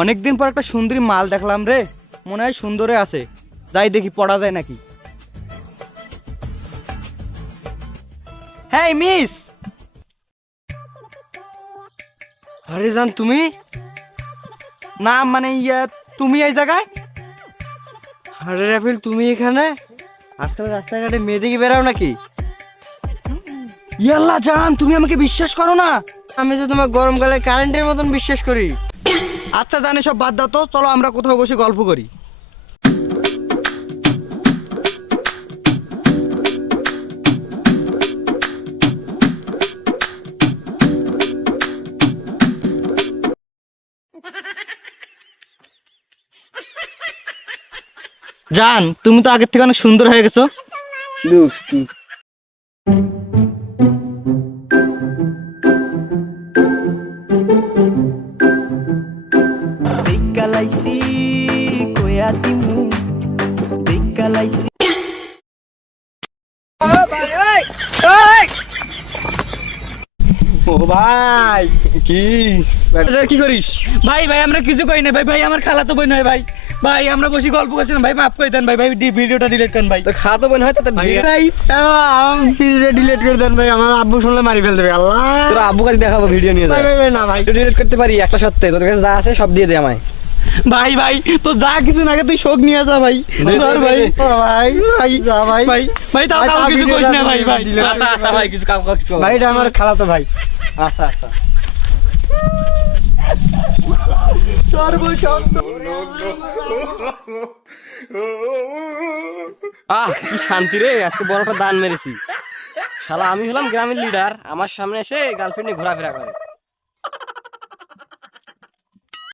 অনেকদিন পর একটা সুন্দরী মাল দেখলাম রে, মনে হয় সুন্দরে আছে, যাই দেখি পড়া যায় নাকি। হ্যাঁ মিস। আরে জান তুমি? না মানে তুমি এই জায়গায়? আরে রাফিল তুমি এখানে? আজকাল রাস্তাঘাটে মেয়ে দেখে বেরাও নাকি? ইয়াল্লা জান, তুমি আমাকে বিশ্বাস করো না? আমি তো তোমার গরমকালে কারেন্টের মতন বিশ্বাস করি। আচ্ছা জানে সব বাদ দাও তো, চলো আমরা কোথাও বসে গল্প করি। জান, তুমি তো আগের থেকে অনেক সুন্দর হয়ে গেছো। দেখালাইছি কয়া দিমু, দেখালাইছি। ও ভাই কি কি করিস? ভাই ভাই আমরা কিছু করি না ভাই, ভাই আমার খালাতো বোন হয় ভাই। ভাই আমরা বসে গল্প করছিলাম ভাই, মাফ করে দেন ভাই, ভাই ভিডিওটা ডিলিট করেন ভাই। তোর খাওয়া তো বোন হয় তো ভাই ডিলিট করে দেন ভাই, আমার আব্বু শুনলে মারি ফেলতে হবে। আল্লাহ তোর আব্বু কাছে দেখাবো ভিডিও নিয়ে ভাই যাই। ভাই ভাই, না ভাই ডিলিট করতে পারি একটা সত্যি, তোর কাছে যা আছে সব দিয়ে দে আমায়। ভাই ভাই তো যা কিছু না তুই শোক নিয়ে যা ভাই। ধর ভাই ভাই ভাই যা ভাই ভাই ভাই তাও কাউ কিছু কইস না ভাই ভাই। আচ্ছা আচ্ছা ভাই কিছু কাম কিছু ভাই এটা আমার খালাতো ভাই। আচ্ছা আচ্ছা কি শান্তি রে, আজকে বড়টা দান মেরেছি। শালা আমি হলাম গ্রামের লিডার, আমার সামনে এসে গার্লফ্রেন্ড নিয়ে ঘোরাফেরা করে।